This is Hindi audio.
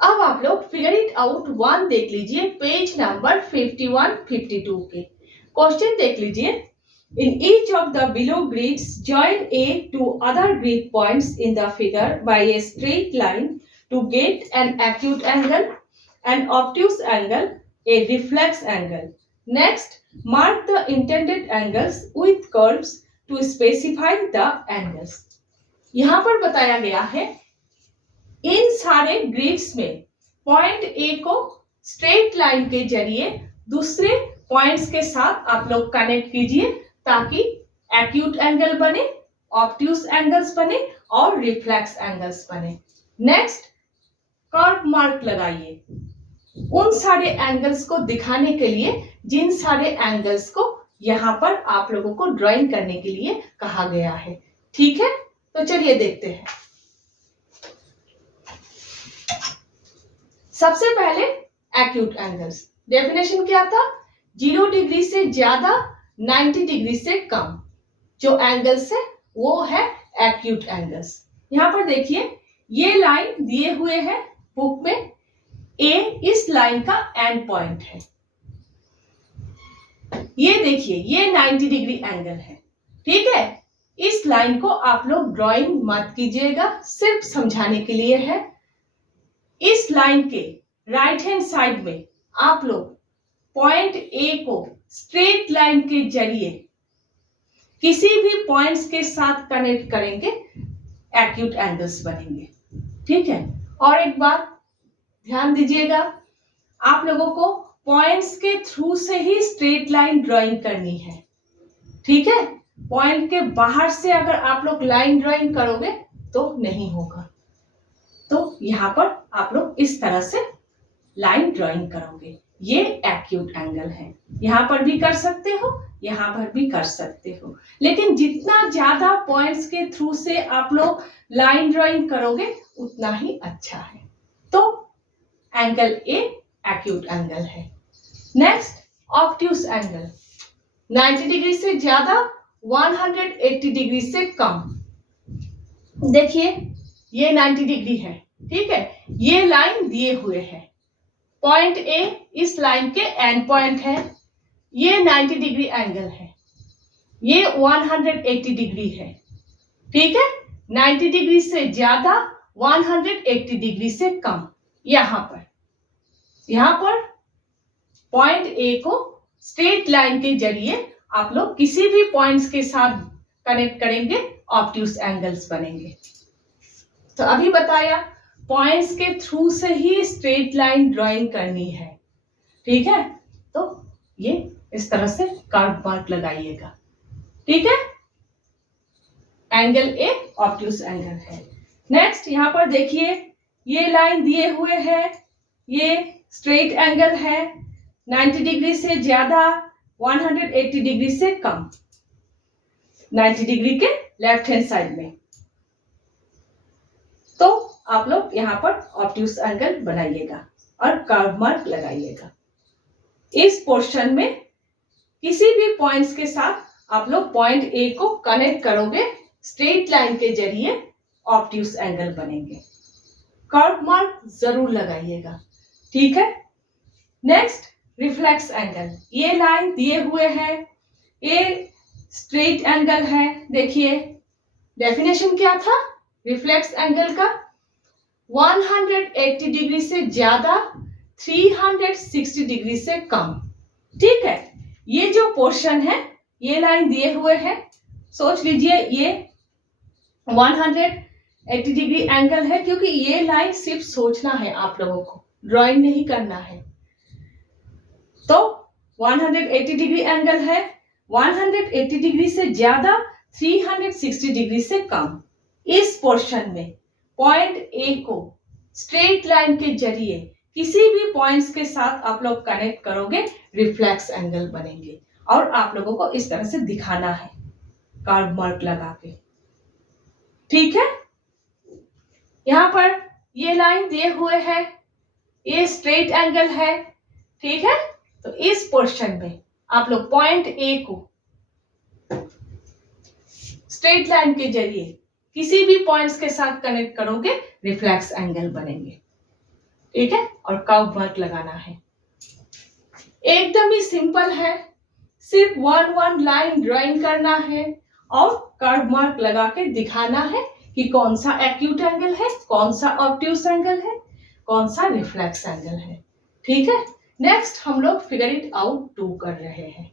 अब आप लोग फिगर इट आउट 1 देख लीजिए पेज नंबर 51-52 के क्वेश्चन देख लीजिए। In each of the below grids, join A to other grid points in the figure by a straight line to get an acute angle, an obtuse angle, a reflex angle. Next, mark the intended angles with curves to specify the angles. यहाँ पर बताया गया है इन सारे ग्रिड्स में पॉइंट ए को स्ट्रेट लाइन के जरिए दूसरे पॉइंट्स के साथ आप लोग कनेक्ट कीजिए ताकि एक्यूट एंगल बने, ऑब्ट्यूज एंगल्स बने और रिफ्लेक्स एंगल्स बने। नेक्स्ट, कर्व मार्क लगाइए उन सारे एंगल्स को दिखाने के लिए जिन सारे एंगल्स को यहाँ पर आप लोगों को ड्राइंग करने के लिए कहा गया है। ठीक है, तो चलिए देखते हैं। सबसे पहले एक्यूट एंगल्स, डेफिनेशन क्या था? 0 डिग्री से ज्यादा, 90 डिग्री से कम जो एंगल्स है वो है एक्यूट एंगल्स। यहां पर देखिए ये लाइन दिए हुए हैं बुक में, ए इस लाइन का एंड पॉइंट है। ये देखिए ये 90 डिग्री एंगल है। ठीक है, इस लाइन को आप लोग ड्राइंग मत कीजिएगा, सिर्फ समझाने के लिए है। इस लाइन के राइट हैंड साइड में आप लोग पॉइंट ए को स्ट्रेट लाइन के जरिए किसी भी पॉइंट्स के साथ कनेक्ट करेंगे, एक्यूट एंगल्स बनेंगे। ठीक है, और एक बात ध्यान दीजिएगा, आप लोगों को पॉइंट्स के थ्रू से ही स्ट्रेट लाइन ड्राइंग करनी है। ठीक है, पॉइंट के बाहर से अगर आप लोग लाइन ड्राइंग करोगे तो नहीं होगा। तो यहां पर आप लोग इस तरह से लाइन ड्राइंग करोगे, ये एक्यूट एंगल है। यहां पर भी कर सकते हो, यहां पर भी कर सकते हो, लेकिन जितना ज्यादा पॉइंट्स के थ्रू से आप लोग लाइन ड्राइंग करोगे उतना ही अच्छा है। तो एंगल ए एक्यूट एंगल है। नेक्स्ट, ऑब्ट्यूज एंगल, 90 डिग्री से ज्यादा, 180 डिग्री से कम। देखिए ये 90 डिग्री है। ठीक है, ये लाइन दिए हुए है, पॉइंट ए इस लाइन के एंड पॉइंट है, ये 90 डिग्री एंगल है, ये 180 डिग्री है। ठीक है, 90 डिग्री से ज्यादा, 180 डिग्री से कम। यहां पर पॉइंट ए को स्ट्रेट लाइन के जरिए आप लोग किसी भी पॉइंट्स के साथ कनेक्ट करेंगे, ऑब्ट्यूज एंगल्स बनेंगे। तो अभी बताया पॉइंट्स के थ्रू से ही स्ट्रेट लाइन ड्राइंग करनी है। ठीक है, तो ये इस तरह से कर्व मार्क लगाइएगा। ठीक है, एंगल ए ऑब्ट्यूज एंगल है। नेक्स्ट, यहां पर देखिए ये लाइन दिए हुए है, ये स्ट्रेट एंगल है, 90 डिग्री से ज्यादा, 180 डिग्री से कम, 90 डिग्री के लेफ्ट हैंड साइड में। तो आप लोग यहां पर ऑब्ट्यूज एंगल बनाइएगा और कर्व मार्क लगाइएगा। इस पोर्शन में किसी भी पॉइंट्स के साथ आप लोग पॉइंट ए को कनेक्ट करोगे, स्ट्रेट लाइन के जरिए ऑब्ट्यूज एंगल बनेंगे। कर्व मार्क जरूर लगाइएगा। ठीक है, नेक्स्ट, रिफ्लेक्स एंगल, ये लाइन दिए हुए है, ये स्ट्रेट एंगल है। देखिए डेफिनेशन क्या था रिफ्लेक्स एंगल का? 180 डिग्री से ज्यादा, 360 डिग्री से कम। ठीक है, ये जो पोर्शन है, ये लाइन दिए हुए है, सोच लीजिए ये 180 डिग्री एंगल है, क्योंकि ये लाइन सिर्फ सोचना है, आप लोगों को ड्राइंग नहीं करना है। तो 180 डिग्री एंगल है, 180 डिग्री से ज्यादा, 360 डिग्री से कम। इस पोर्शन में पॉइंट ए को स्ट्रेट लाइन के जरिए किसी भी पॉइंट्स के साथ आप लोग कनेक्ट करोगे, रिफ्लेक्स एंगल बनेंगे। और आप लोगों को इस तरह से दिखाना है कर्व मार्क लगा के। ठीक है, यहां पर ये लाइन दिए हुए है, ये स्ट्रेट एंगल है। ठीक है, तो इस पोर्शन में आप लोग पॉइंट ए को स्ट्रेट लाइन के जरिए किसी भी पॉइंट्स के साथ कनेक्ट करोगे, रिफ्लेक्स एंगल बनेंगे। ठीक है, और कर्व मार्क लगाना है। एकदम ही सिंपल है, सिर्फ वन लाइन ड्राइंग करना है और कर्व मार्क लगा के दिखाना है कि कौन सा एक्यूट एंगल है, कौन सा ऑब्ट्यूस एंगल है, कौन सा रिफ्लेक्स एंगल है। ठीक है, नेक्स्ट हम लोग फिगर इट आउट 2 कर रहे हैं।